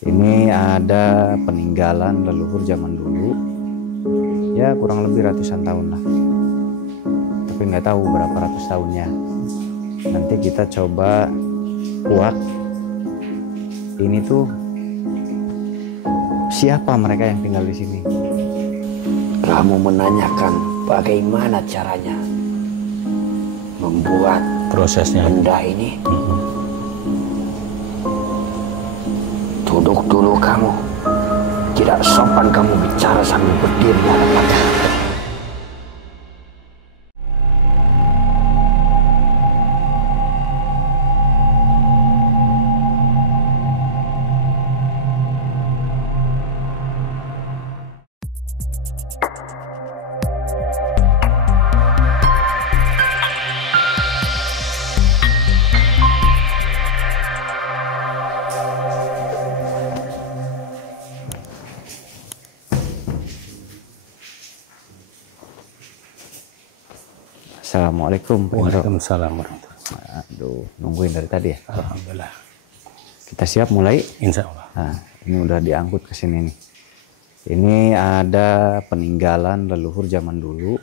Ini ada peninggalan leluhur zaman dulu, ya kurang lebih ratusan tahun lah. Tapi nggak tahu berapa ratus tahunnya. Nanti kita coba kuak. Ini tuh siapa mereka yang tinggal di sini? Kamu menanyakan bagaimana caranya membuat prosesnya benda ini. Duduk dulu kamu. Tidak sopan kamu bicara sambil berdiri di hadapannya. Assalamualaikum. Waalaikumsalam warahmatullahi. Aduh, nungguin dari tadi ya. Alhamdulillah. Kita siap mulai? Insya Allah. Nah, ini udah diangkut ke sini nih. Ini ada peninggalan leluhur zaman dulu,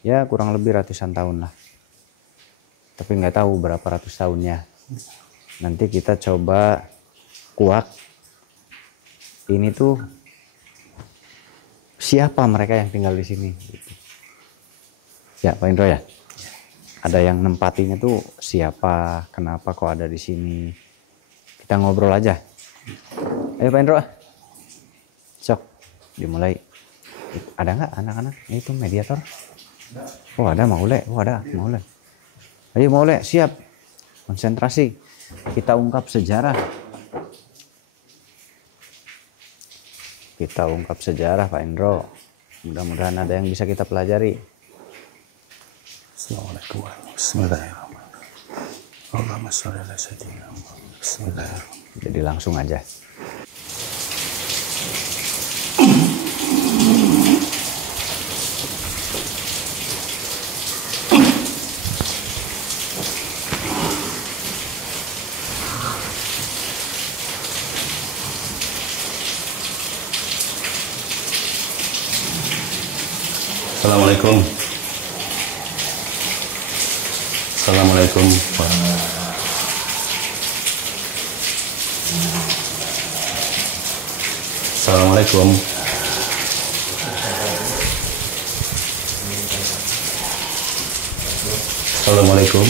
ya kurang lebih ratusan tahun lah. Tapi nggak tahu berapa ratus tahunnya. Nanti kita coba kuak. Ini tuh siapa mereka yang tinggal di sini? Ya, Pak Indro ya. Ada yang nempatinya tuh siapa? Kenapa kok ada di sini? Kita ngobrol aja. Ayo Pak Indro. Sok, dimulai. Ada nggak anak-anak? Itu mediator. Oh ada Maule. Oh ada Maule. Ayo Maule, siap. Konsentrasi. Kita ungkap sejarah. Kita ungkap sejarah Pak Indro. Mudah-mudahan ada yang bisa kita pelajari. Assalamualaikum warahmatullahi wabarakatuh. Bismillahirrahmanirrahim. Allahumma sholli ala sayyidina Muhammad. Bismillahirrahmanirrahim. Jadi langsung aja. Assalamualaikum. Assalamualaikum. Assalamualaikum. Assalamualaikum.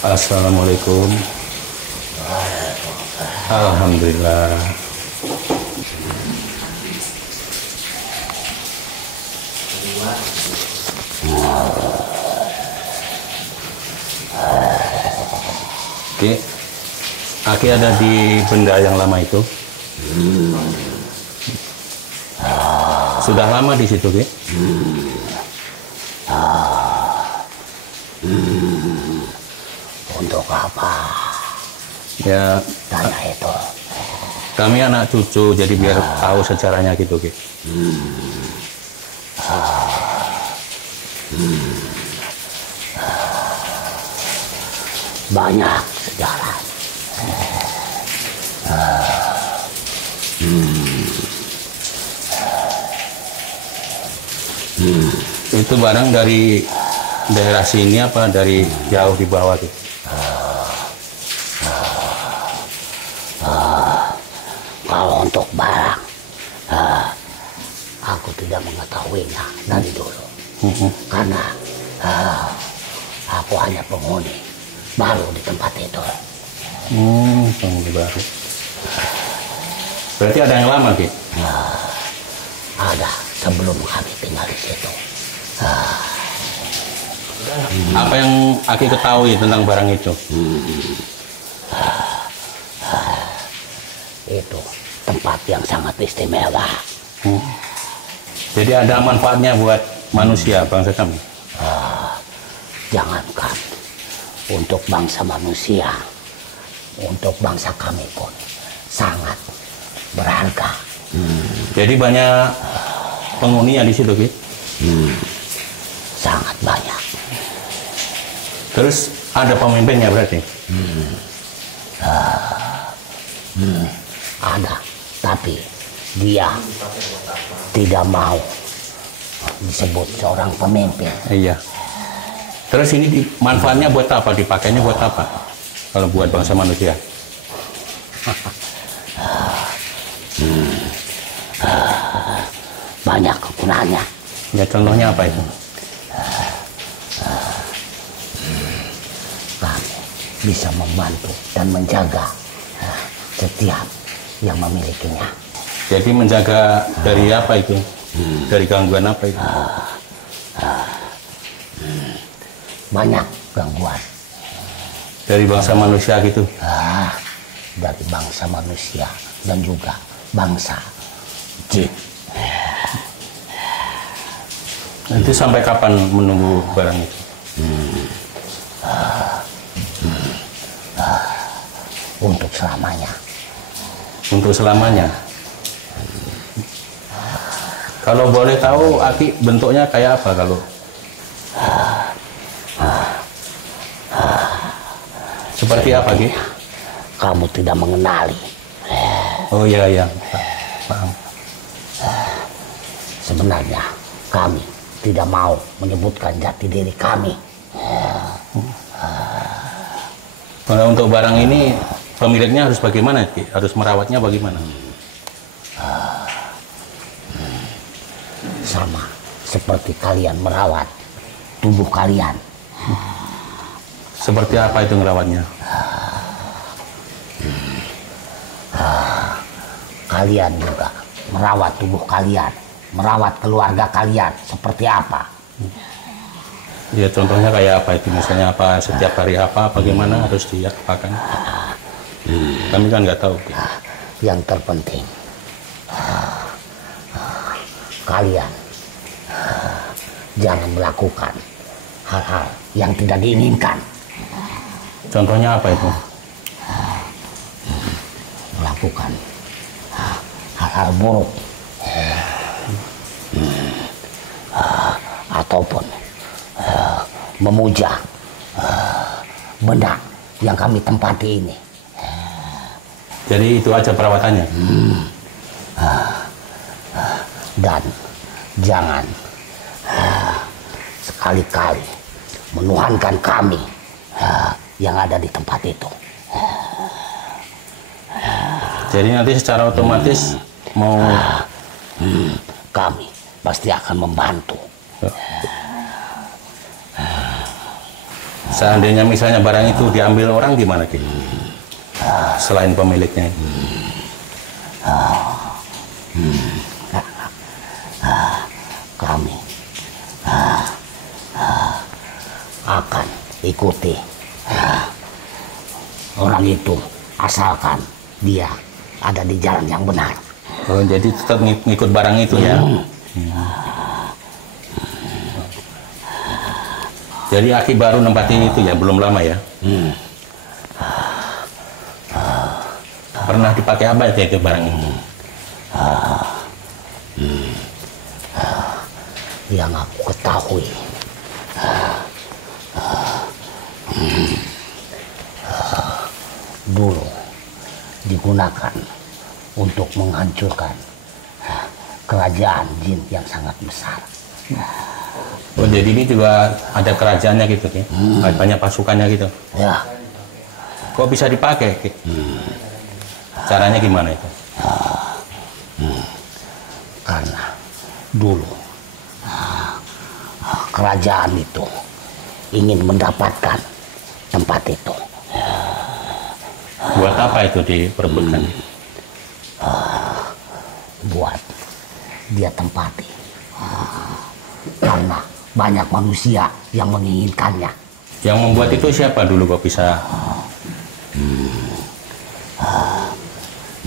Assalamualaikum. Alhamdulillah. Oke, Aki ada di benda yang lama itu. Sudah lama di situ, Ki? Untuk apa? Ya, Tanya itu. kami anak cucu, jadi biar tahu sejarahnya gitu, Ki. Banyak sejarah. Itu barang dari daerah sini apa dari jauh di bawah, Ki? Kalau untuk barang, aku tidak mengetahuinya dari dulu. Karena aku hanya penghuni baru di tempat itu. Penghuni baru. Berarti ada yang lama, Ki? Ada sebelum kami tinggal di situ. Apa yang Aki ketahui tentang barang itu? Itu tempat yang sangat istimewa. Jadi ada manfaatnya buat manusia, bangsa kami? Jangankan untuk bangsa manusia, untuk bangsa kami pun sangat berharga. Jadi banyak penghuninya di situ, Ki? Sangat banyak. Terus ada pemimpinnya berarti? Ada, tapi dia tidak mau disebut seorang pemimpin. Iya. Terus ini manfaatnya buat apa? Dipakainya buat apa? Kalau buat bangsa manusia? Banyak kegunaannya. Ya contohnya apa itu? Kami bisa membantu dan menjaga setiap yang memilikinya. Jadi menjaga dari apa itu? Dari gangguan apa itu? Banyak gangguan. Dari bangsa manusia gitu? Dari bangsa manusia dan juga bangsa jin. Itu sampai kapan menunggu barang itu? Untuk selamanya. Untuk selamanya? Kalau boleh tahu, Aki bentuknya kayak apa kalau? Seperti apa, Ki? Kamu tidak mengenali. Oh iya, iya. Paham. Sebenarnya kami tidak mau menyebutkan jati diri kami. Kalau untuk barang ini, pemiliknya harus bagaimana, Ki? Harus merawatnya bagaimana? Sama seperti kalian merawat tubuh kalian. Seperti apa itu merawatnya? Kalian juga merawat tubuh kalian, merawat keluarga kalian. Seperti apa? Ya contohnya kayak apa itu? Misalnya apa, setiap hari apa, bagaimana harus diapakan? Kami kan nggak tahu. Ki. Yang terpenting, kalian jangan melakukan hal-hal yang tidak diinginkan. Contohnya apa itu? Melakukan hal-hal buruk ataupun memuja benda yang kami tempati ini. Jadi itu aja perawatannya? Dan jangan sekali-kali menuhankan kami yang ada di tempat itu. Jadi nanti secara otomatis mau kami pasti akan membantu. Seandainya misalnya barang itu diambil orang gimana, Ki? Selain pemiliknya. Kami akan ikuti orang itu asalkan dia ada di jalan yang benar. Oh, jadi tetap ngikut barang itu ya? Jadi Aki baru nempatin itu ya, belum lama ya? Pernah dipakai apa ya itu barang itu? Yang aku ketahui, dulu digunakan untuk menghancurkan kerajaan jin yang sangat besar. Oh, jadi ini juga ada kerajaannya gitu, Ki? Banyak pasukannya gitu? Ya, Kok bisa dipakai, Ki? Caranya gimana itu? karena dulu kerajaan itu ingin mendapatkan tempat itu. Buat apa itu diperebutkan? Buat dia tempati. Karena banyak manusia yang menginginkannya. Yang membuat itu siapa dulu kok bisa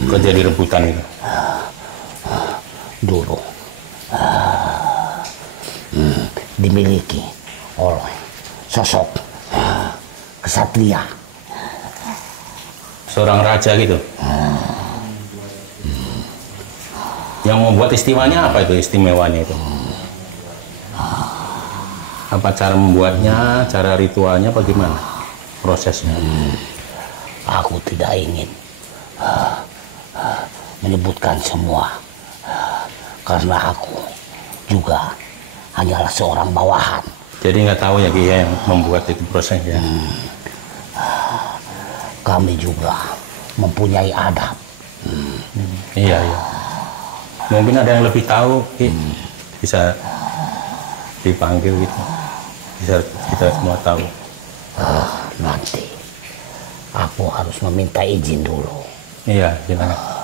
kok jadi rebutan itu? Dulu dimiliki oleh sosok kesatria. Seorang raja gitu? Yang membuat istimewanya apa itu, istimewanya itu? Apa cara membuatnya, cara ritualnya, bagaimana prosesnya? Aku tidak ingin menyebutkan semua, karena aku juga hanyalah seorang bawahan. Jadi nggak tahu ya Ki ya, yang membuat itu prosesnya. Kami juga mempunyai adab. Iya, iya. Mungkin ada yang lebih tahu, Ki. Bisa dipanggil gitu. Bisa kita semua tahu. Nanti aku harus meminta izin dulu. Iya, silakan.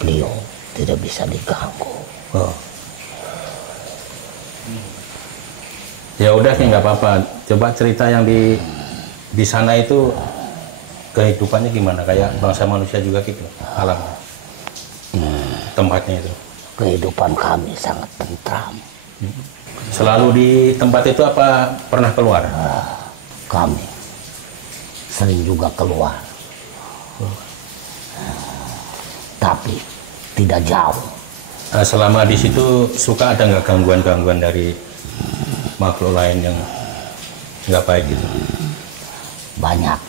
Beliau tidak bisa diganggu. Oh. Ya udah Ki, nggak apa-apa. Coba cerita yang di sana itu kehidupannya gimana? Kayak bangsa manusia juga gitu, alamnya, tempatnya itu. Kehidupan kami sangat tentram. Selalu di tempat itu apa pernah keluar? Kami sering juga keluar, tapi tidak jauh. Selama di situ suka ada nggak gangguan-gangguan dari makhluk lain yang nggak baik gitu? Banyak.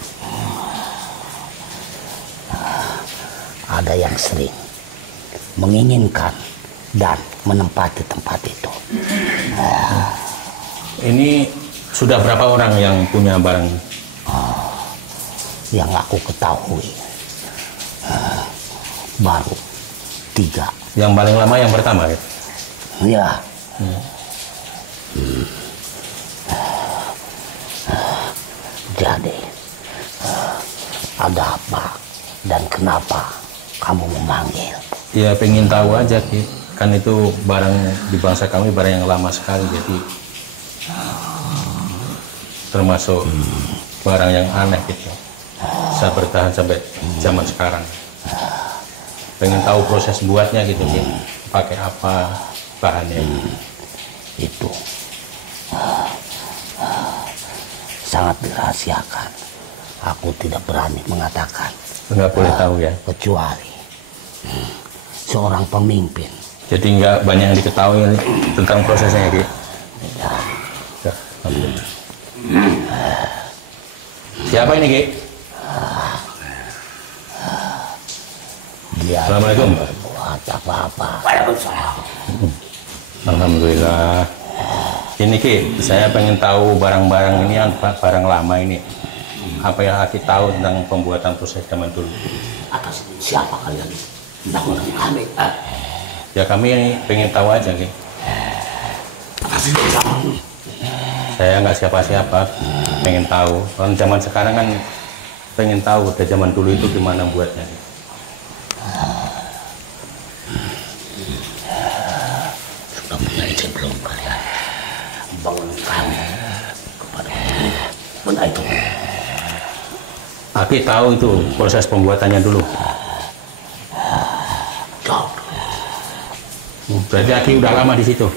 Ada yang sering menginginkan dan menempati tempat itu. Ini sudah berapa orang yang punya barang? Yang aku ketahui baru 3. Yang paling lama yang pertama ya? Ya. Jadi ada apa dan kenapa kamu memanggil? Ya pengen tahu aja Ki. Kan itu barang di bangsa kami barang yang lama sekali, jadi termasuk barang yang aneh gitu. Bisa bertahan sampai zaman sekarang. Pengen tahu proses buatnya gitu Ki. Pakai apa bahannya? Itu sangat dirahasiakan. Aku tidak berani mengatakan. Nggak boleh tahu ya. Kecuali seorang pemimpin. Jadi nggak banyak yang diketahui tentang prosesnya Ki. Ya. Ya, alhamdulillah. Siapa ini Ki? Dia Assalamualaikum. tidak berbuat apa-apa. Waalaikumsalam. Alhamdulillah. Ini Ki, saya pengen tahu barang-barang ini yang barang lama ini. Apa yang Aki tahu tentang pembuatan proses zaman dulu? Atas siapa kalian? Mendahului kami. Ya kami pengen tahu aja Ki. Atas siapa? Saya nggak siapa-siapa, pengen tahu. Kalau zaman sekarang kan pengen tahu dari zaman dulu itu gimana buatnya. Sudah punya izin belum kalian? Bangun kami kepada benda itu. Aki tahu itu proses pembuatannya dulu. Jauh. Berarti Aki udah lama di situ.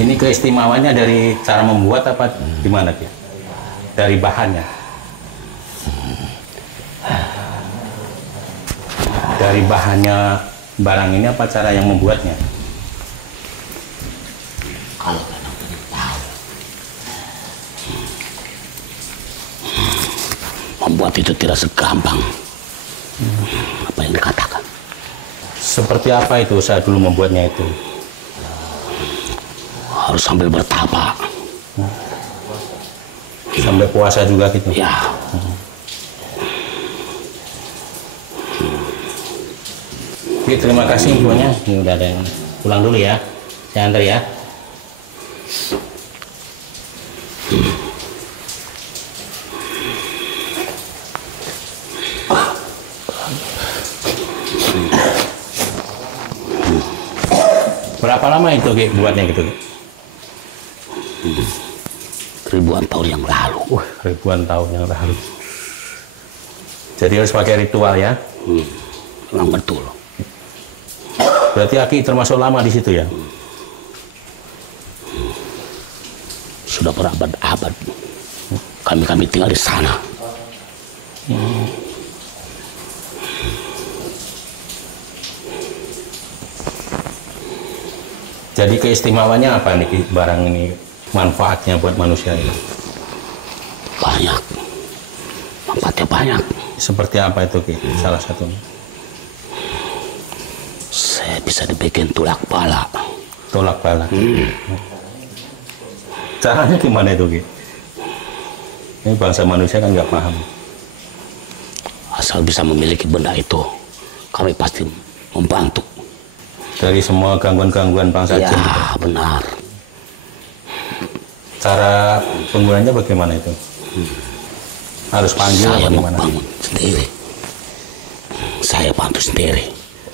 Ini keistimewaannya dari cara membuat apa gimana Ki? Dari bahannya. Dari bahannya barang ini apa cara yang membuatnya? Kalau kalian ingin tahu, membuat itu tidak segampang apa yang dikatakan. Seperti apa itu saya dulu membuatnya itu? Harus sambil bertapa. Sampai puasa juga gitu? Ya. Oke, terima kasih infonya. Ini udah ada yang pulang dulu ya. Saya antar ya. Berapa lama itu Ki buatnya gitu? Ribuan tahun yang lalu. Ribuan tahun yang lalu. Jadi harus pakai ritual ya? Memang betul. Berarti Aki termasuk lama di situ ya? Sudah berabad-abad. Kami tinggal di sana. Jadi keistimewaannya apa nih barang ini, manfaatnya buat manusia ini? Banyak. Manfaatnya banyak. Seperti apa itu Ki? Salah satunya. Saya bisa dibikin tulak bala. Tolak bala. Caranya gimana itu Ki? Ini bangsa manusia kan nggak paham. Asal bisa memiliki benda itu, kami pasti membantu. Dari semua gangguan-gangguan bangsa Ya, jin gitu. benar. Cara penggunanya bagaimana itu? Harus panggil Saya apa gimana? membangun sendiri. Saya bantu sendiri.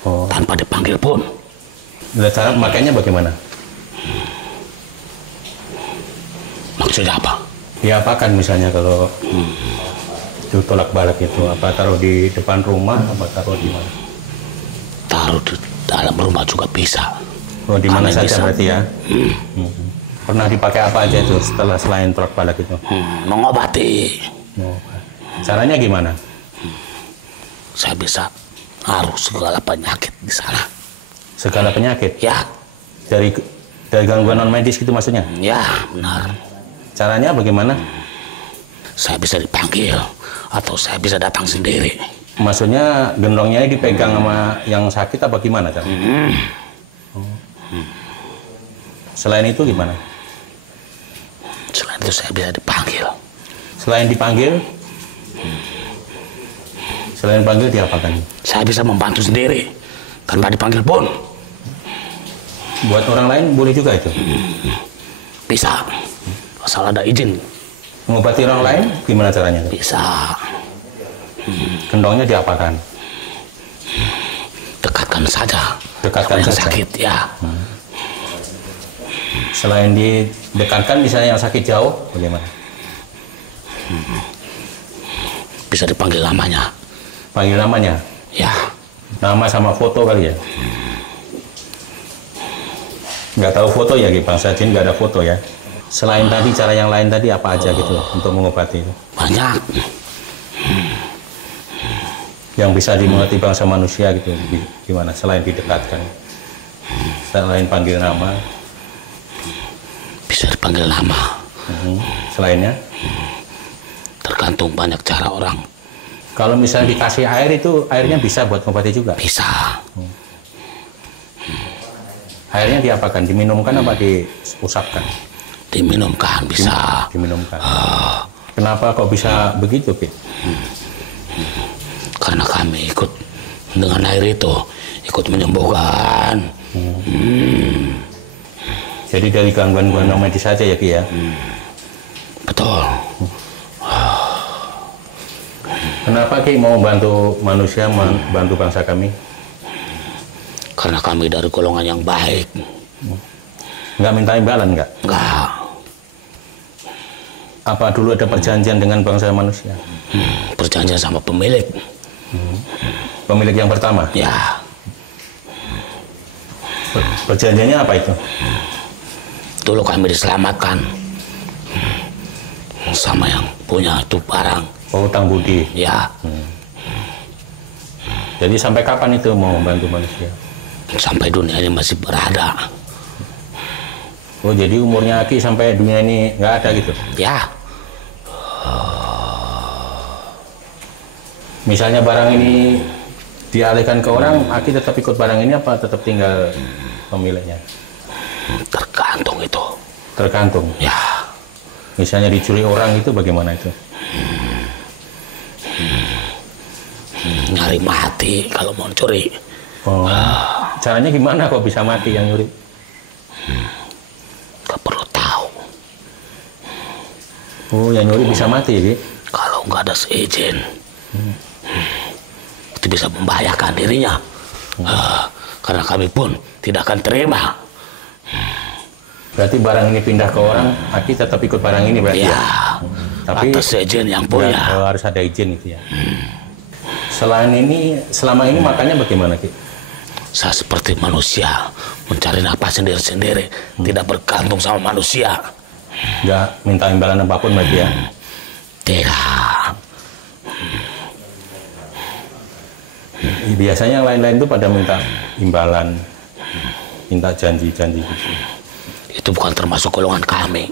Oh. Tanpa dipanggil pun. Nah, cara makanya bagaimana? Maksudnya apa? Diapakan misalnya kalau itu tolak balik itu? Apa taruh di depan rumah? Apa taruh di mana? Taruh di dalam rumah juga bisa. Oh, di mana Kami saja bisa. berarti ya? Pernah dipakai apa aja itu setelah selain tolak balik itu? Mengobati. Oh. Caranya gimana? Saya bisa naruh segala penyakit di sana. Segala penyakit? Ya, Dari gangguan non medis gitu maksudnya? ya benar. Caranya bagaimana? Saya bisa dipanggil atau saya bisa datang sendiri. Maksudnya gendongnya ini dipegang sama yang sakit apa gimana kan? Selain itu gimana? Selain itu saya bisa dipanggil. Selain dipanggil? Selain panggil diapakan? Saya bisa membantu sendiri tanpa dipanggil pun. Buat orang lain boleh juga itu? Bisa. Asal ada izin. Mengobati orang lain gimana caranya? Bisa. Gendongnya diapakan? Dekatkan saja. Dekatkan Yang saja. sakit ya. Selain didekatkan misalnya yang sakit jauh bagaimana? Bisa dipanggil namanya. Panggil namanya? Ya. Nama sama foto kali ya? Nggak tahu foto ya Ki, bangsa jin nggak ada foto ya? Selain tadi cara yang lain tadi apa aja gitu untuk mengobati itu? Banyak. Yang bisa dimengerti bangsa manusia gitu gimana selain didekatkan, selain panggil nama, Bisa dipanggil nama. selainnya Tergantung banyak cara orang. kalau misalnya dikasih air itu airnya bisa buat mengobati juga. Bisa. Airnya diapakan, diminumkan apa diusapkan? Diminumkan bisa. Diminumkan. Kenapa kok bisa begitu Ki? Karena kami ikut dengan air itu. Ikut menyembuhkan. Jadi dari gangguan-gangguan non medis saja ya Ki ya? Betul. Kenapa Ki mau bantu manusia, bantu bangsa kami? Karena kami dari golongan yang baik. Nggak minta imbalan nggak? Enggak. Apa dulu ada perjanjian dengan bangsa manusia? Perjanjian sama pemilik. Pemilik yang pertama? Ya. Perjanjiannya apa itu? Dulu kami diselamatkan. Sama yang punya itu barang. Oh, hutang budi. Ya. Jadi sampai kapan itu mau membantu manusia? Sampai dunia ini masih berada. Oh, jadi umurnya Aki sampai dunia ini nggak ada gitu? Ya. Misalnya barang ini dialihkan ke orang, Aki tetap ikut barang ini apa tetap tinggal pemiliknya? Tergantung itu. Tergantung. Ya. Misalnya dicuri orang itu bagaimana itu? Nyari mati kalau mau curi. Oh, caranya gimana kok bisa mati yang nyuri? Gak perlu tahu. Oh, yang nyuri bisa mati, Ki? Kalau nggak ada seizin, itu bisa membahayakan dirinya. Karena kami pun tidak akan terima. Berarti barang ini pindah ke orang, Aki tetap ikut barang ini berarti ya? Tapi atas izin yang punya. harus ada izin itu ya. Selain ini, selama ini makannya bagaimana, Ki? Saya seperti manusia, mencari nafas sendiri-sendiri, tidak bergantung sama manusia. Nggak minta imbalan apapun berarti ya? Tidak. Biasanya yang lain-lain itu pada minta imbalan, minta janji-janji gitu. Itu bukan termasuk golongan kami.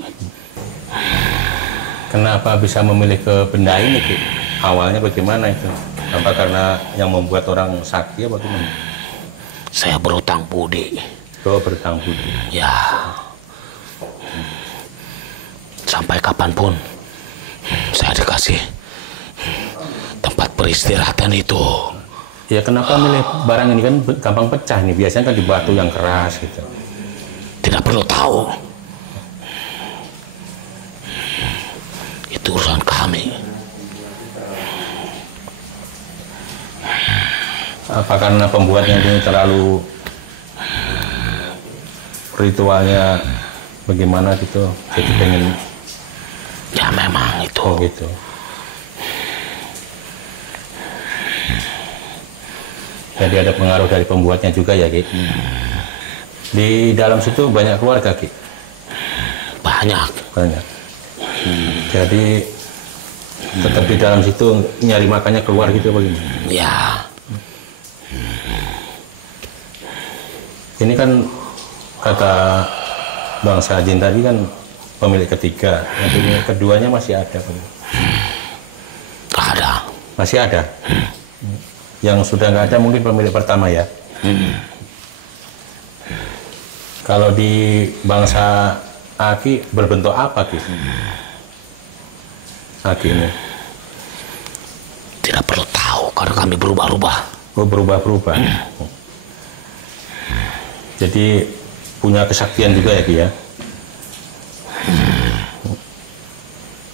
Kenapa bisa memilih ke benda ini, Ki? Awalnya bagaimana itu? Apa karena yang membuat orang sakti apa bagaimana? Saya berutang budi. Oh, berhutang budi. Ya. Sampai kapanpun saya dikasih tempat peristirahatan itu. Ya kenapa milih barang ini kan gampang pecah nih, biasanya kan di batu yang keras gitu. Tidak perlu tahu. Itu urusan kami. Apa karena pembuatnya ini terlalu ritualnya bagaimana gitu, jadi pengen Ya memang itu. oh gitu. Jadi ada pengaruh dari pembuatnya juga ya, Ki? Di dalam situ banyak keluarga, Ki? Banyak. Banyak. Jadi tetap di dalam situ nyari makannya keluar gitu bagaimana? Ya. Ini kan kata Bang Sajin tadi kan pemilik ketiga, yang keduanya masih ada, Bang. Gak ada. Masih ada. Yang sudah nggak ada mungkin pemilik pertama ya. Kalau di bangsa Aki berbentuk apa, Ki? Aki ini? Tidak perlu tahu karena kami berubah-ubah. Oh, berubah-berubah. Jadi punya kesaktian juga ya, Ki ya?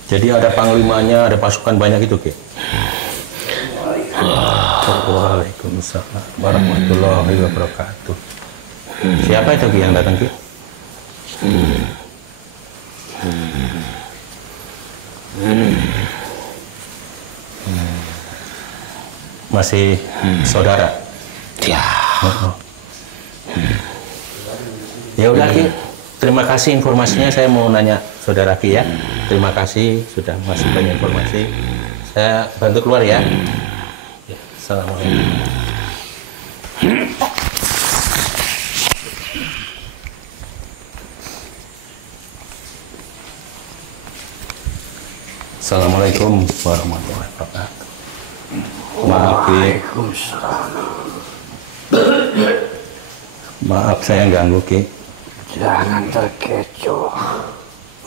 Jadi ada panglimanya, ada pasukan banyak itu, Ki? Waalaikumsalam warahmatullahi wabarakatuh. Siapa itu, Ki, yang datang, Ki? Masih saudara? Ya. Ya udah, Ki. Terima kasih informasinya. Saya mau nanya saudara Ki ya. Terima kasih sudah masih banyak informasi. Saya bantu keluar ya. Ya, assalamualaikum. Assalamualaikum warahmatullahi wabarakatuh. Maaf, Ki. Maaf saya ganggu, Ki. Jangan terkecoh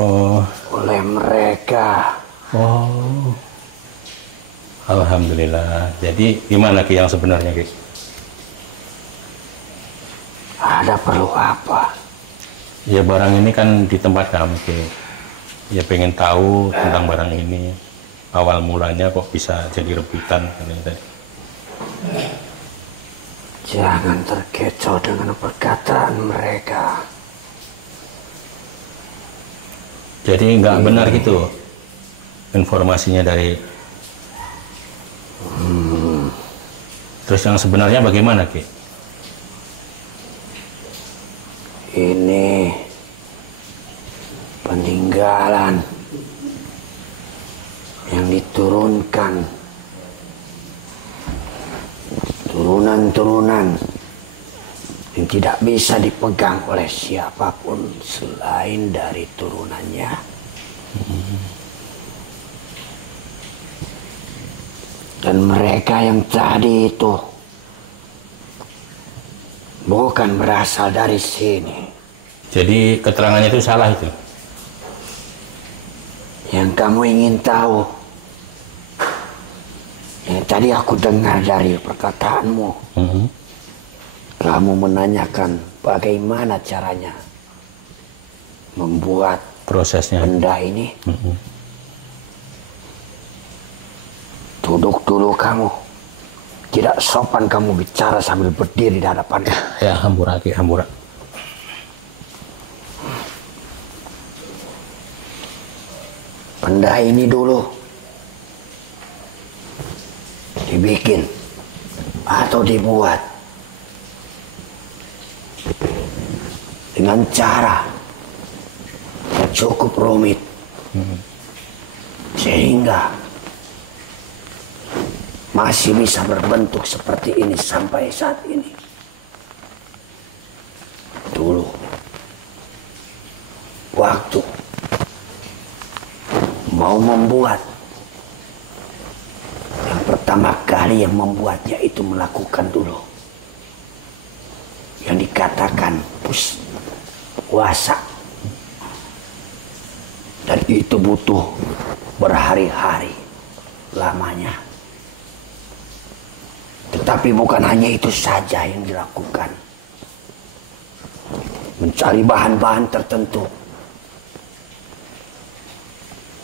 Oh, oleh mereka. oh. Alhamdulillah. Jadi gimana, Ki, yang sebenarnya, Ki? Ada perlu apa? Ya barang ini kan di tempat kamu, Ki. Ya pengen tahu tentang barang ini. Awal mulanya kok bisa jadi rebutan katanya tadi. Jangan terkecoh dengan perkataan mereka. Jadi nggak benar gitu informasinya dari. Terus yang sebenarnya bagaimana, Ki? Ini peninggalan yang diturunkan turunan-turunan yang tidak bisa dipegang oleh siapapun selain dari turunannya. Dan mereka yang tadi itu bukan berasal dari sini. Jadi keterangannya itu salah itu? Yang kamu ingin tahu, yang tadi aku dengar dari perkataanmu, Kamu menanyakan bagaimana caranya membuat prosesnya benda ini. Duduk dulu kamu. Tidak sopan kamu bicara sambil berdiri di hadapan. Ya, hambura ki, hambura. Benda ini dulu dibikin atau dibuat dengan cara yang cukup rumit, sehingga masih bisa berbentuk seperti ini sampai saat ini. Dulu, waktu mau membuat, yang pertama kali yang membuatnya itu melakukan dulu yang dikatakan puasa, dan itu butuh berhari-hari lamanya. Tetapi bukan hanya itu saja yang dilakukan. Mencari bahan-bahan tertentu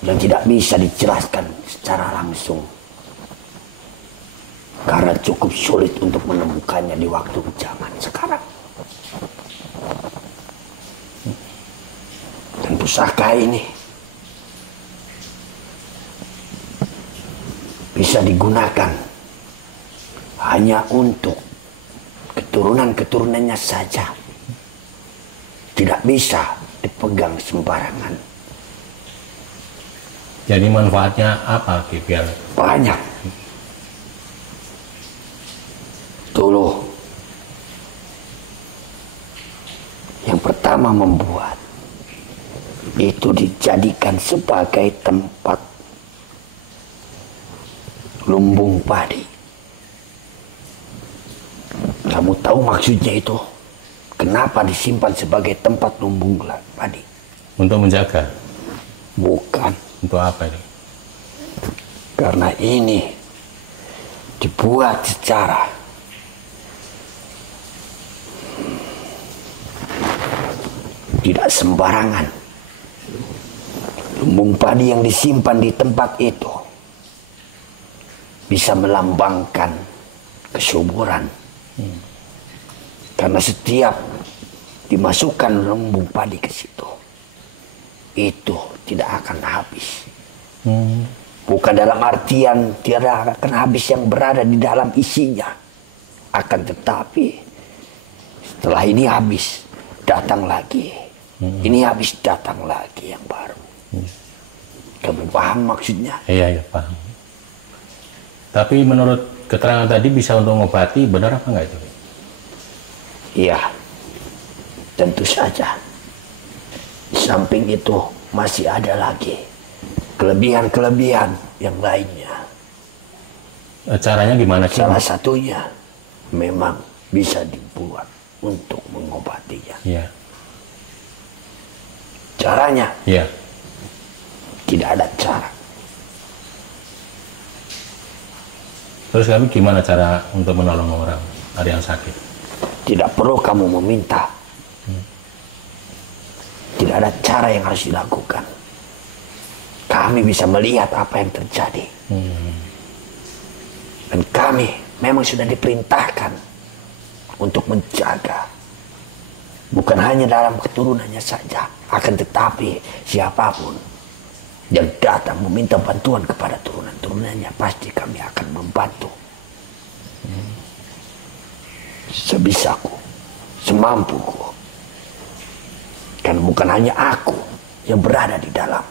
yang tidak bisa dijelaskan secara langsung, karena cukup sulit untuk menemukannya di waktu zaman sekarang. Dan pusaka ini bisa digunakan hanya untuk keturunan-keturunannya saja. Tidak bisa dipegang sembarangan. Jadi manfaatnya apa Ki, biar Banyak. Dulu yang pertama membuat itu dijadikan sebagai tempat lumbung padi. Kamu tahu maksudnya itu? Kenapa disimpan sebagai tempat lumbung padi? untuk menjaga? Bukan. Untuk apa ini? Karena ini dibuat secara tidak sembarangan. Lumbung padi yang disimpan di tempat itu bisa melambangkan kesuburan. Karena setiap dimasukkan lumbung padi ke situ, itu tidak akan habis. Bukan dalam artian tidak akan habis yang berada di dalam isinya. Akan tetapi setelah ini habis, datang lagi. Ini habis, datang lagi yang baru. Kamu paham maksudnya? Iya, paham. Tapi menurut keterangan tadi bisa untuk mengobati, benar apa enggak itu? Iya, tentu saja. Di samping itu masih ada lagi kelebihan-kelebihan yang lainnya. Caranya gimana sih? Salah satunya memang bisa dibuat untuk mengobatinya. Iya. Caranya? Iya. Tidak ada cara. Terus kami gimana cara untuk menolong orang ada yang sakit? Tidak perlu kamu meminta. Tidak ada cara yang harus dilakukan. Kami bisa melihat apa yang terjadi. Dan kami memang sudah diperintahkan untuk menjaga. Bukan hanya dalam keturunannya saja. Akan tetapi siapapun yang datang meminta bantuan kepada turunan-turunannya, pasti kami akan membantu. Sebisaku, semampuku. Karena bukan hanya aku yang berada di dalam.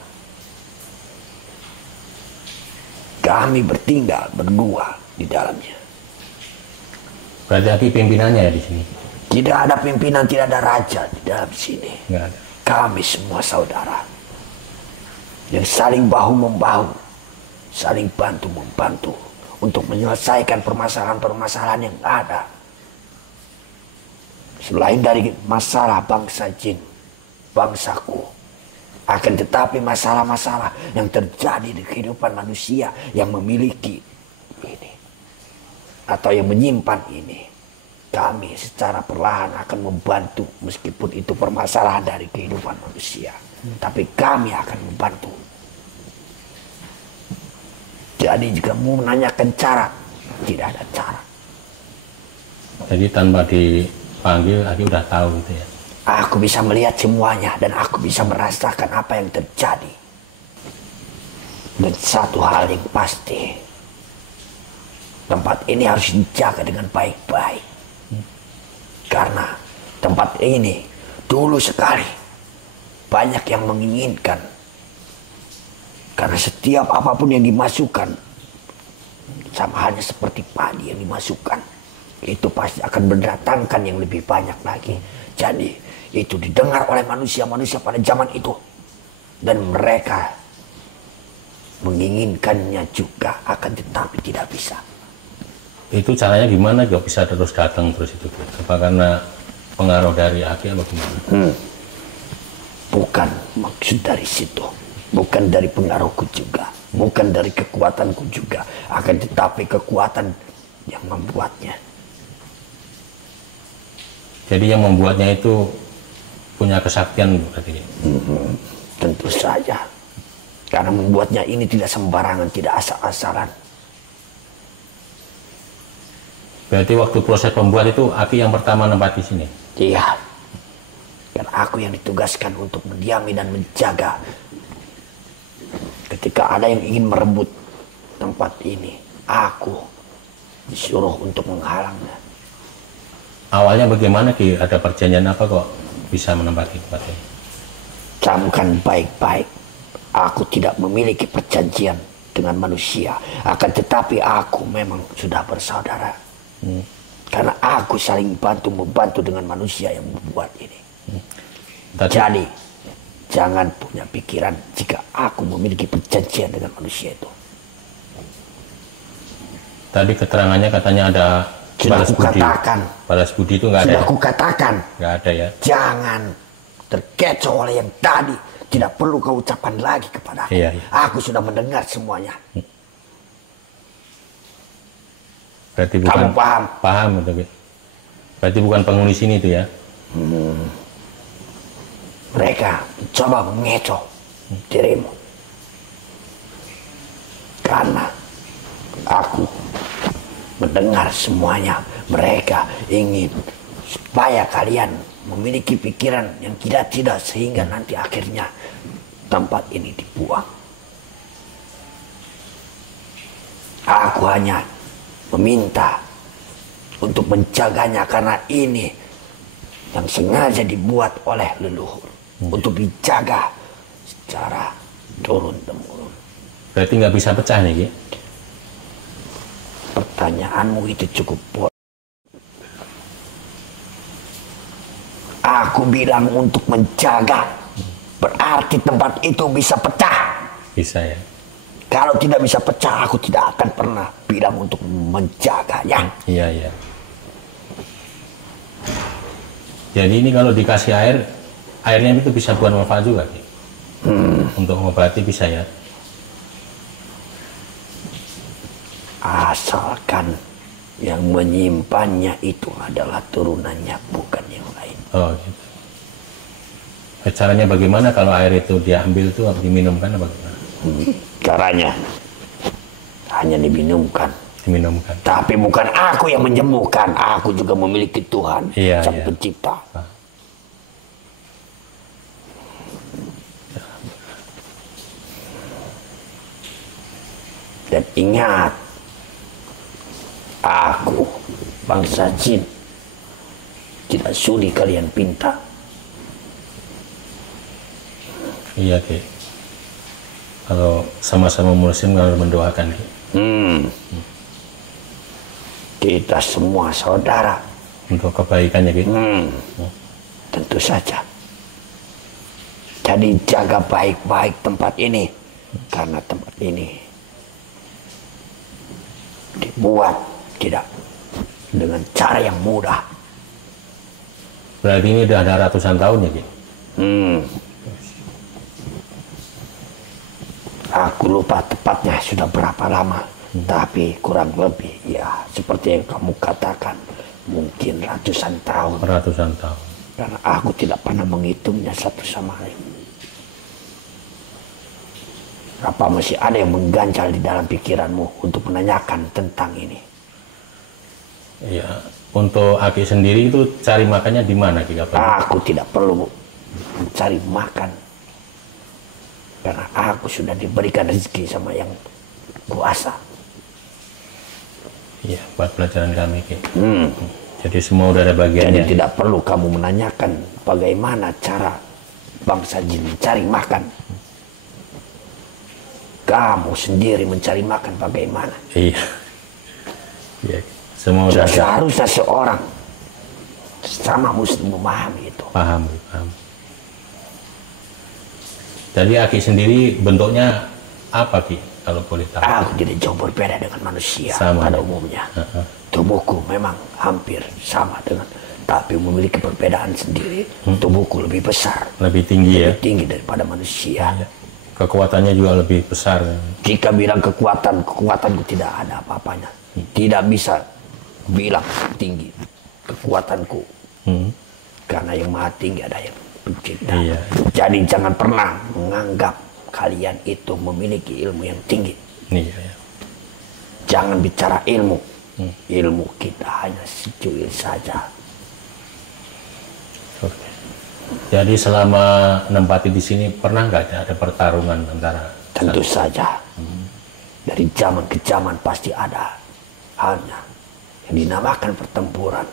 Kami bertinggal berdua di dalamnya. Berarti Aki pimpinannya ya di sini? Tidak ada pimpinan, tidak ada raja di dalam sini. Enggak ada. Kami semua saudara yang saling bahu-membahu, saling bantu-membantu untuk menyelesaikan permasalahan-permasalahan yang ada. Selain dari masalah bangsa jin, bangsaku, akan tetapi masalah-masalah yang terjadi di kehidupan manusia yang memiliki ini atau yang menyimpan ini, kami secara perlahan akan membantu meskipun itu permasalahan dari kehidupan manusia. Tapi kami akan membantu. Jadi jika mau menanyakan cara, tidak ada cara. Jadi tanpa dipanggil, Aki udah tahu gitu ya? Aku bisa melihat semuanya dan aku bisa merasakan apa yang terjadi. Dan satu hal yang pasti, tempat ini harus dijaga dengan baik-baik. Karena tempat ini dulu sekali banyak yang menginginkan. Karena setiap apapun yang dimasukkan, sama halnya seperti padi yang dimasukkan, itu pasti akan mendatangkan yang lebih banyak lagi. Jadi itu didengar oleh manusia-manusia pada zaman itu. Dan mereka menginginkannya juga, akan tetapi tidak bisa. Itu caranya gimana kok bisa terus datang terus itu? Apa karena pengaruh dari Aki atau gimana? Bukan maksud dari situ. Bukan dari pengaruhku juga. Bukan dari kekuatanku juga. Akan tetapi kekuatan yang membuatnya. Jadi yang membuatnya itu punya kesaktian berarti? Tentu saja. Karena membuatnya ini tidak sembarangan, tidak asal-asalan. Berarti waktu proses pembuat itu Aki yang pertama nempat di sini? Iya. Dan aku yang ditugaskan untuk mendiami dan menjaga. Ketika ada yang ingin merebut tempat ini, aku disuruh untuk menghalangnya. Awalnya bagaimana Ki? Ada perjanjian apa kok bisa menempati tempat ini? Camkan baik-baik. Aku tidak memiliki perjanjian dengan manusia. Akan tetapi aku memang sudah bersaudara. Karena aku saling bantu-membantu dengan manusia yang membuat ini. Jadi, jangan punya pikiran jika aku memiliki perjanjian dengan manusia itu. Tadi keterangannya katanya ada Sudah balas budi. kukatakan. Balas budi itu nggak ada Sudah ya? kukatakan. Nggak ada ya? Jangan terkecoh oleh yang tadi. Tidak perlu kau ucapkan lagi kepada aku. Iya. Aku sudah mendengar semuanya. Berarti bukan, Kamu paham? Paham gitu. Berarti bukan penghuni sini itu ya? Mereka mencoba mengecoh dirimu. Karena aku mendengar semuanya. Mereka ingin supaya kalian memiliki pikiran yang tidak sehingga nanti akhirnya tempat ini dibuang. Aku hanya meminta untuk menjaganya karena ini yang sengaja dibuat oleh leluhur untuk dijaga secara turun-temurun. Berarti nggak bisa pecah nih Ki? Pertanyaanmu itu cukup bodoh. Aku bilang untuk menjaga, berarti tempat itu bisa pecah. Bisa ya? Kalau tidak bisa pecah, aku tidak akan pernah bilang untuk menjaganya. Iya, iya. Jadi ini kalau dikasih air, airnya itu bisa buat manfaat juga Ki? Untuk mengobati bisa ya? Asalkan yang menyimpannya itu adalah turunannya, bukan yang lain. Oh gitu. Caranya bagaimana kalau air itu diambil tuh atau diminumkan apa gimana? Caranya hanya diminumkan. Diminumkan. Tapi bukan aku yang menyembuhkan, aku juga memiliki Tuhan, Iya, Sang iya. Pencipta. Dan ingat, aku bangsa jin, tidak sudi kalian pinta. Iya Ki. Kalau sama-sama muslim harus mendoakan Ki. Kita semua saudara. Untuk kebaikannya Ki. Tentu saja. Jadi jaga baik-baik tempat ini. Karena tempat ini dibuat tidak dengan cara yang mudah. Berarti ini udah ada ratusan tahun ya Ki? Aku lupa tepatnya sudah berapa lama. Tapi kurang lebih ya seperti yang kamu katakan. Mungkin ratusan tahun. Ratusan tahun. Karena aku tidak pernah menghitungnya satu sama lain. Apa masih ada yang mengganjal di dalam pikiranmu untuk menanyakan tentang ini? Iya. Untuk Aki sendiri itu cari makannya di mana Ki? Aku tidak perlu mencari makan. Karena aku sudah diberikan rezeki sama yang kuasa. Iya, buat pelajaran kami Ki. Jadi semua udah ada bagiannya. Jadi tidak perlu kamu menanyakan bagaimana cara bangsa jin mencari makan. Kamu sendiri mencari makan bagaimana? Iya. Iya. Semua udah ada. Seharusnya seorang sama muslim memahami itu. Paham. Jadi Aki sendiri bentuknya apa Ki? Kalau boleh tahu. Aku tidak jauh berbeda dengan manusia Sama. pada umumnya. Tubuhku memang hampir sama dengan, tapi memiliki perbedaan sendiri. Tubuhku lebih besar, Lebih tinggi ya. lebih tinggi daripada manusia. Iya. Kekuatannya juga lebih besar. Jika bilang kekuatanku tidak ada apa-apanya. Tidak bisa bilang tinggi kekuatanku. Karena yang maha tinggi ada yang pencipta. Iya. Jadi jangan pernah menganggap kalian itu memiliki ilmu yang tinggi. Iya. Jangan bicara ilmu. Ilmu kita hanya secuil saja. Oke. Jadi selama nempati di sini pernah nggak ada pertarungan antara? Tentu saja. Dari zaman ke zaman pasti ada halnya yang dinamakan pertempuran.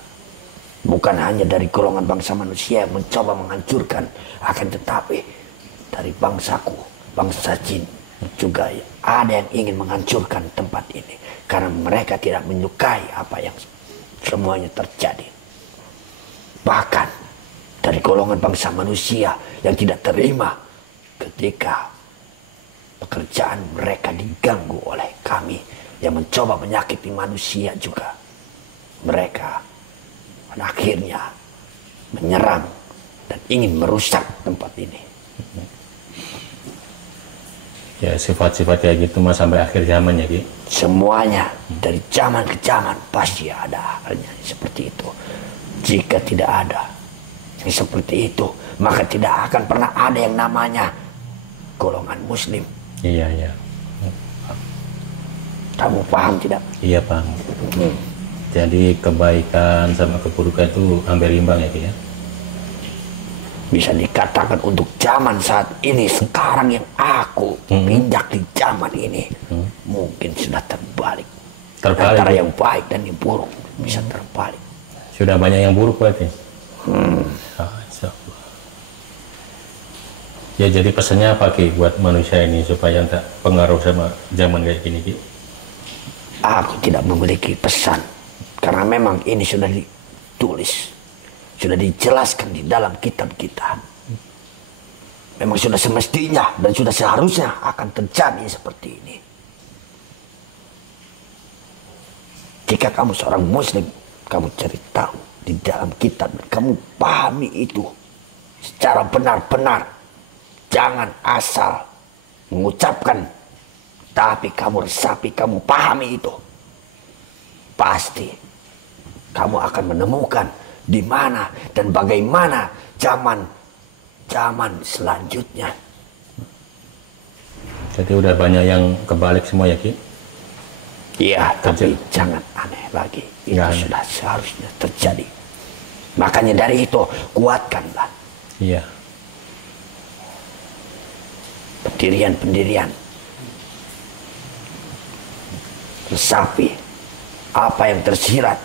Bukan hanya dari golongan bangsa manusia yang mencoba menghancurkan, akan tetapi dari bangsaku, bangsa jin juga ada yang ingin menghancurkan tempat ini karena mereka tidak menyukai apa yang semuanya terjadi. Bahkan dari golongan bangsa manusia yang tidak terima ketika pekerjaan mereka diganggu oleh kami yang mencoba menyakiti manusia juga. Mereka pada akhirnya menyerang dan ingin merusak tempat ini. Ya sifat-sifat kayak gitu mas sampai akhir zaman ya Ki? Semuanya dari zaman ke zaman pasti ada halnya seperti itu. Jika tidak ada yang seperti itu, maka tidak akan pernah ada yang namanya golongan muslim. Iya. Kamu paham tidak? Iya paham. Jadi kebaikan sama keburukan itu hampir imbang ya Ki ya? Bisa dikatakan untuk zaman saat ini, sekarang yang aku injak di zaman ini, mungkin sudah terbalik. Antara yang baik dan yang buruk bisa terbalik. Sudah banyak yang buruk berarti? Insyaallah. Ya jadi pesannya apa Ki buat manusia ini supaya tak pengaruh sama zaman kayak gini Ki? Aku tidak memiliki pesan karena memang ini sudah ditulis, sudah dijelaskan di dalam kitab kita. Memang sudah semestinya dan sudah seharusnya akan terjadi seperti ini. Jika kamu seorang muslim, kamu cari tahu di dalam kitab, kamu pahami itu secara benar-benar. Jangan asal mengucapkan, tapi kamu resapi, kamu pahami itu. Pasti kamu akan menemukan di mana dan bagaimana zaman selanjutnya. Jadi udah banyak yang kebalik semua ya Ki? Iya, tapi jangan aneh lagi. Itu sudah seharusnya terjadi. Makanya dari itu kuatkanlah. Iya. Pendirian-pendirian. Resapi apa yang tersirat,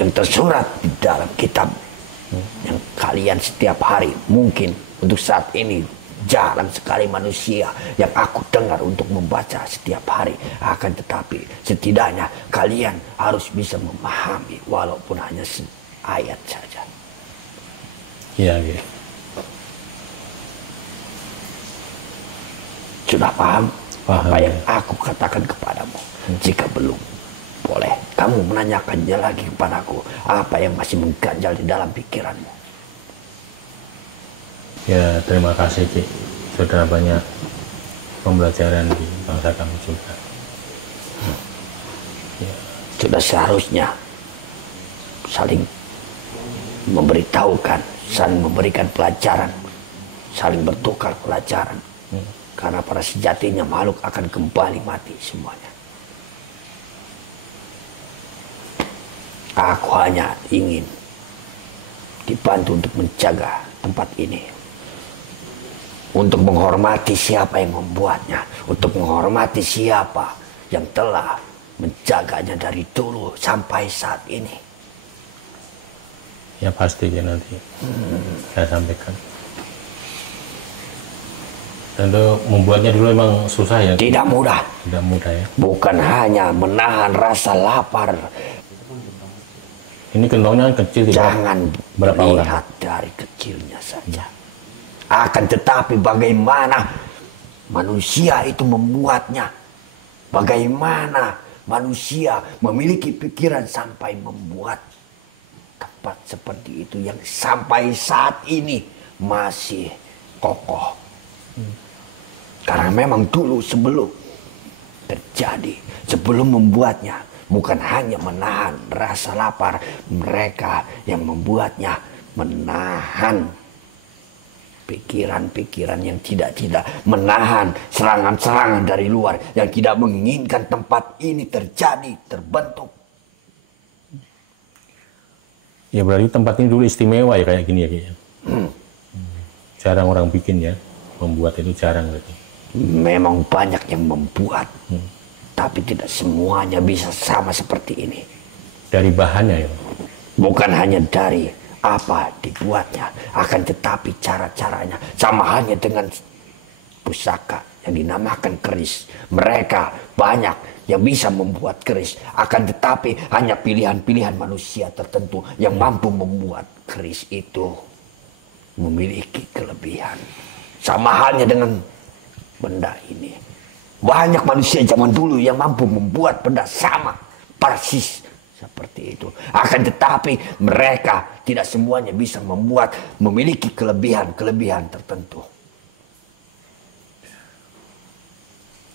yang tersurat di dalam kitab yang kalian setiap hari, mungkin untuk saat ini jarang sekali manusia yang aku dengar untuk membaca setiap hari, akan tetapi setidaknya kalian harus bisa memahami walaupun hanya ayat saja. Iya, iya. Sudah paham, Paham apa yang ya. aku katakan kepadamu? Jika belum, boleh kamu menanyakannya lagi kepadaku, apa yang masih mengganjal di dalam pikiranmu. Ya, terima kasih Ki. Sudah banyak pembelajaran di bangsa kami juga. Sudah seharusnya saling memberitahukan, saling memberikan pelajaran, saling bertukar pelajaran. Karena pada sejatinya makhluk akan kembali mati semuanya. Aku hanya ingin dibantu untuk menjaga tempat ini, untuk menghormati siapa yang membuatnya, untuk menghormati siapa yang telah menjaganya dari dulu sampai saat ini. Ya pasti ya nanti saya sampaikan. Tentu membuatnya dulu memang susah ya. Tidak mudah. Tidak mudah ya. Bukan hanya menahan rasa lapar. Ini kentongnya kecil tidak? Jangan Berapa lihat orang? dari kecilnya saja. Akan tetapi bagaimana manusia itu membuatnya. Bagaimana manusia memiliki pikiran sampai membuat tempat seperti itu yang sampai saat ini masih kokoh. Karena memang dulu sebelum terjadi, sebelum membuatnya, bukan hanya menahan rasa lapar, mereka yang membuatnya menahan pikiran-pikiran yang tidak menahan serangan-serangan dari luar yang tidak menginginkan tempat ini terjadi, terbentuk. Ya berarti tempat ini dulu istimewa ya kayak gini ya kayaknya. Jarang orang bikin ya, membuat itu jarang berarti. Memang banyak yang membuat, tapi tidak semuanya bisa sama seperti ini. Dari bahannya ya? Bukan hanya dari apa dibuatnya, akan tetapi cara-caranya. Sama halnya dengan pusaka yang dinamakan keris. Mereka banyak yang bisa membuat keris, akan tetapi hanya pilihan-pilihan manusia tertentu yang mampu membuat keris itu memiliki kelebihan. Sama halnya dengan benda ini. Banyak manusia zaman dulu yang mampu membuat benda sama persis seperti itu. Akan tetapi mereka tidak semuanya bisa memiliki kelebihan tertentu.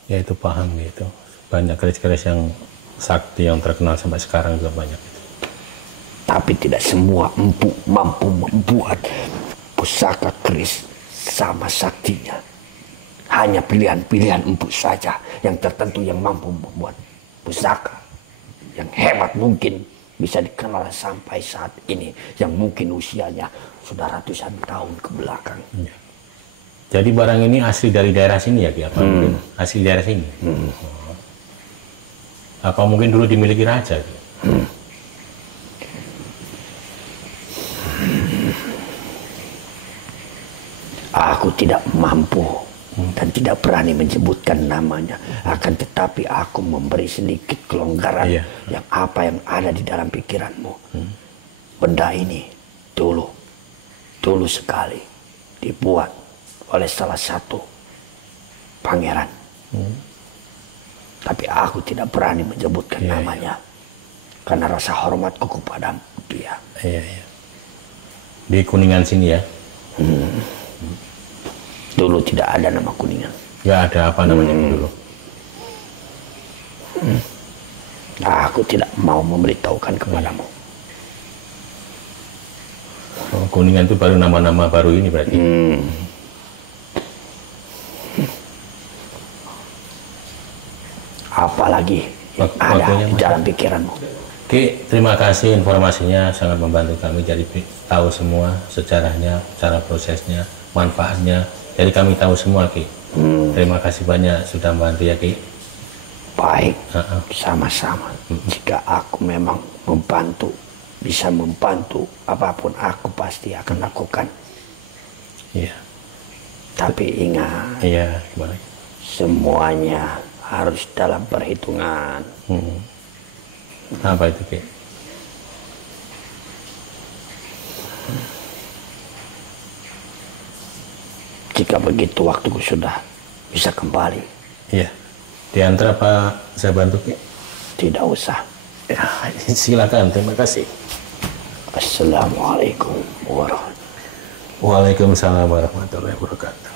Ya itu paham gitu. Banyak keris-keris yang sakti yang terkenal sampai sekarang juga banyak. Tapi tidak semua mampu membuat pusaka keris sama saktinya. Hanya pilihan-pilihan empu saja yang tertentu yang mampu membuat pusaka yang hebat mungkin bisa dikenal sampai saat ini, yang mungkin usianya sudah ratusan tahun ke belakang. Ya. Jadi barang ini asli dari daerah sini ya, apa mungkin asli daerah sini? Oh. Apa mungkin dulu dimiliki raja? Aku tidak mampu dan tidak berani menyebutkan namanya. Akan tetapi aku memberi sedikit kelonggaran yang apa yang ada di dalam pikiranmu. Benda ini dulu sekali dibuat oleh salah satu pangeran. Tapi aku tidak berani menyebutkan namanya. Karena rasa hormatku kepada dia. Iya. Di Kuningan sini ya? Dulu tidak ada nama Kuningan. Ya ada apa namanya dulu? Aku tidak mau memberitahukan kepadamu. Oh, Kuningan itu baru nama-nama baru ini berarti? Apalagi yang ada di dalam pikiranmu. Ki, terima kasih informasinya, sangat membantu kami jadi tahu semua sejarahnya, cara prosesnya, manfaatnya. Jadi kami tahu semua, Ki. Terima kasih banyak sudah membantu ya, Ki. Baik, sama-sama. Jika aku memang bisa membantu, apapun aku pasti akan lakukan. Iya. Tapi ingat, gimana? semuanya harus dalam perhitungan. Apa itu, Ki? Jika begitu waktuku sudah bisa kembali. Iya. Diantar apa saya bantu, Ki? Tidak usah. Ya, silakan. Terima kasih. Assalamualaikum warahmatullahi wabarakatuh. Waalaikumsalam warahmatullahi wabarakatuh.